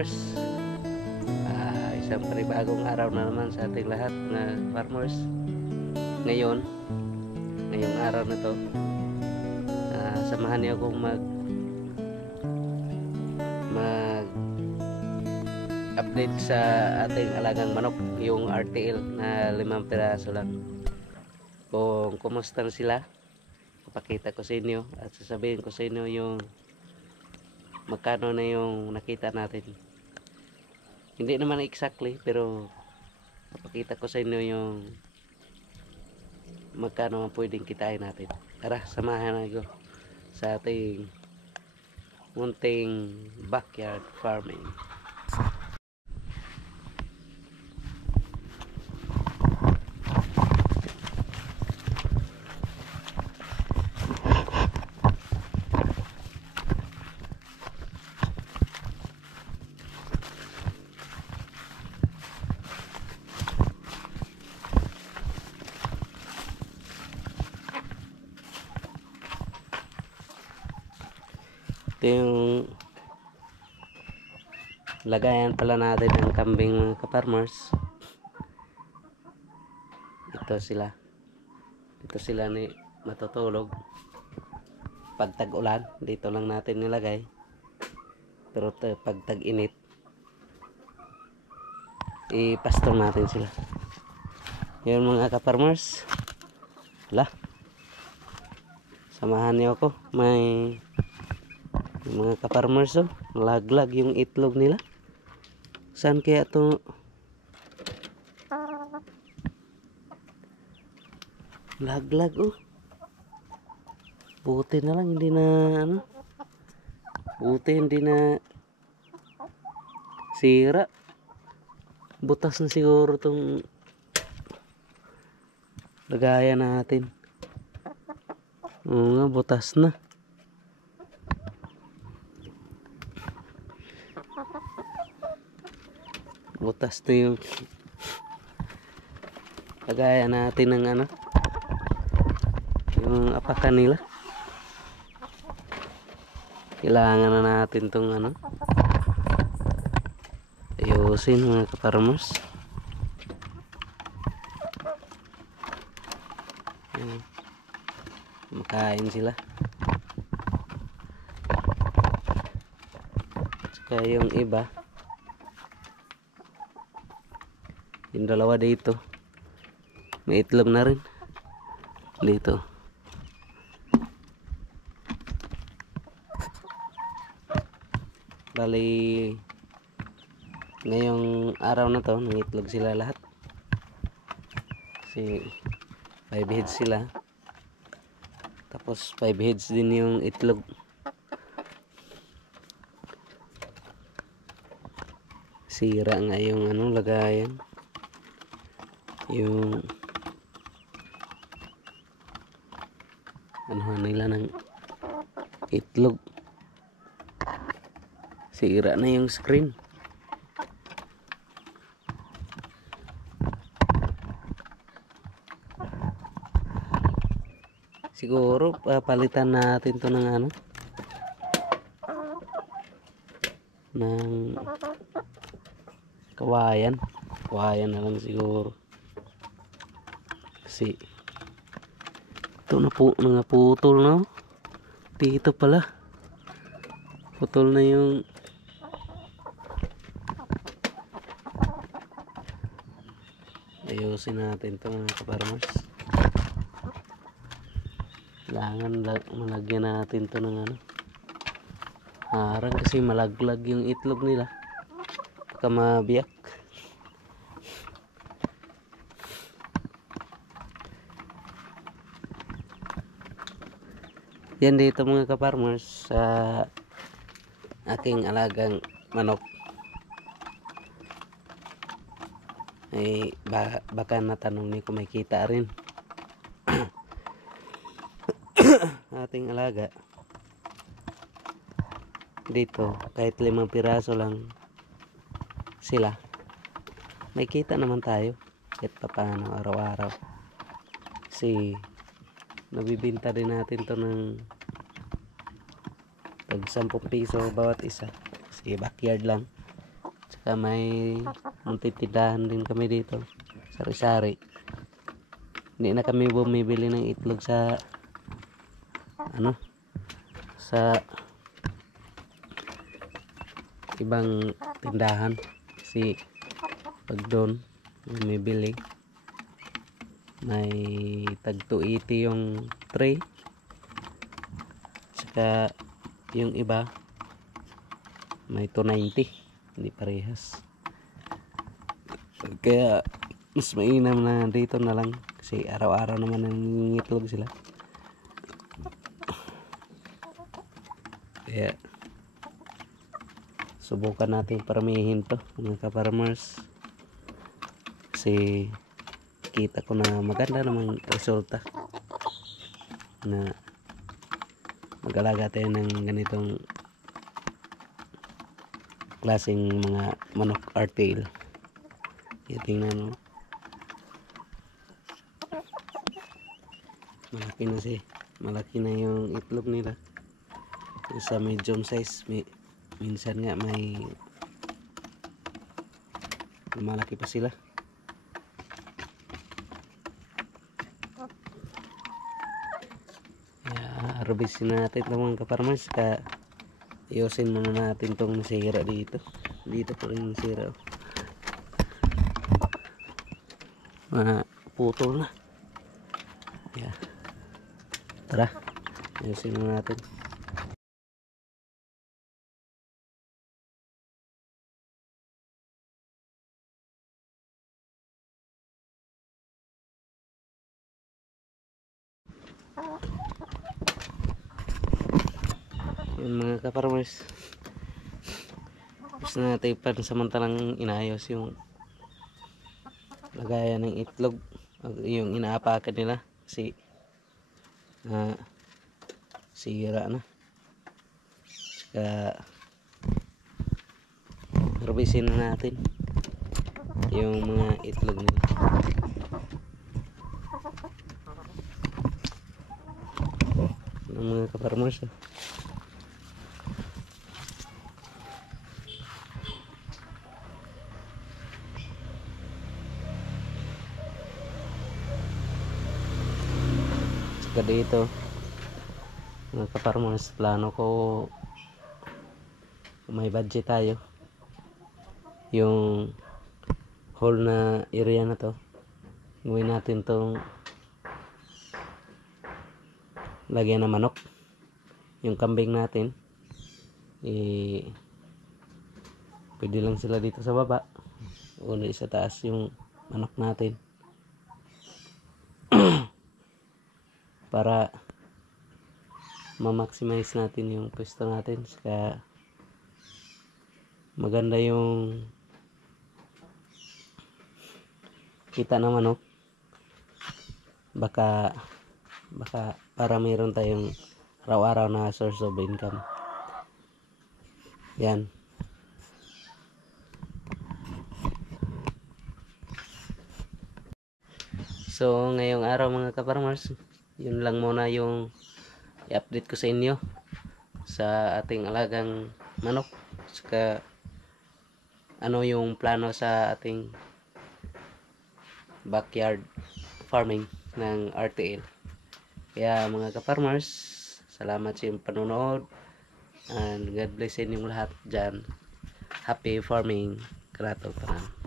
farmers, isang panibagong araw na naman sa ating lahat na farmers. Ngayong araw na to, samahan niyo akong mag update sa ating alagang manok, yung RTL na 5 piraso lang. Kung kumusta na sila, papakita ko sa inyo at sasabihin ko sa inyo yung magkano na yung nakita natin. Hindi naman exactly, pero papakita ko sa inyo yung magkano ang pwedeng kitain natin. Tara, samahan na ko sa ating munting backyard farming. Ito yung lagayan pala natin ng kambing, mga ka-farmers. Ito sila ni matutulog pag tag-ulan. Dito lang natin nilagay, pero pag tag-init ipastong natin sila. Yun mga ka-farmers, samahan niyo ako. May mga ka-farmers, laglag yung itlog nila. Saan kaya to laglag? Buti na lang hindi na sira. Butas na siguro tong lagayan natin. Oo nga, butas na. Butas na yung lagayan natin ng yung apakan nila. Kailangan na natin tong ayusin, mga ka-farmers. Makain sila. Saka yung iba, yung dalawa dito, may itlog na rin dito. Bali, ngayong araw na to, nangitlog sila lahat. Kasi 5 heads sila. Tapos 5 heads din yung itlog. Sira nga yung lagayan. Yung nila ng itlog. Sira na yung screen. Siguro palitan natin to ng ng kawayan na lang siguro, kasi ito putol na. Dito pala putol na yung ayusin natin ito, mga ka-farmers. Kailangan malagyan natin ito ng harang, kasi malaglag yung itlog nila, baka mabiyak. Yan dito, mga ka-farmers, sa aking alagang manok. Ay baka natanong ni kung may kita rin ating alaga dito. Kahit 5 piraso lang sila, may kita naman tayo kahit paano araw-araw, kasi nabibinta din natin to ng tag 10 piso bawat isa, kasi backyard lang. Saka may muntitindahan din kami dito. Sari-sari. Hindi na kami bumibili ng itlog sa sa ibang tindahan kasi pag doon bumibili may tag 280 yung tray, saka yung iba may 290, hindi parehas. Kaya mas mainam na dito na lang kasi araw-araw naman nangingitlog sila. Kaya subukan natin paramihin to mga ka-farmers kasi kita ko na maganda namang resulta na mag-alaga tayo ng ganitong klaseng mga manok RTL. Tingnan mo, malaki na yung itlog nila. Sa medium size, minsan nga may malaki pa sila. Harvestin natin ito mga ka-farmers, ayusin muna natin itong nasira dito pa rin nasira, putol na. Tara, ayusin muna natin. Yung mga ka-farmers, gusto natin pansamantalang inayos yung lagayan ng itlog, yung inaapakan nila kasi sira na. Saka harvestin na natin yung mga itlog nila. Ng mga ka-farmers, saka dito mga ka-farmers, plano ko kung may budget tayo, yung whole na area na to gawin natin tong lagyan ng manok. Yung kambing natin pwede lang sila dito sa baba, o sa taas yung manok natin para ma-maximize natin yung pwesto natin, saka maganda yung kita ng manok. Baka para mayroon tayong araw-araw na source of income. Yan. So ngayong araw mga ka-farmers, yun lang muna yung i-update ko sa inyo sa ating alagang manok, saka ano yung plano sa ating backyard farming ng RTL. Kaya mga ka-farmers, salamat sa iyong panonood and God bless inyong lahat dyan. Happy farming. Karato pa.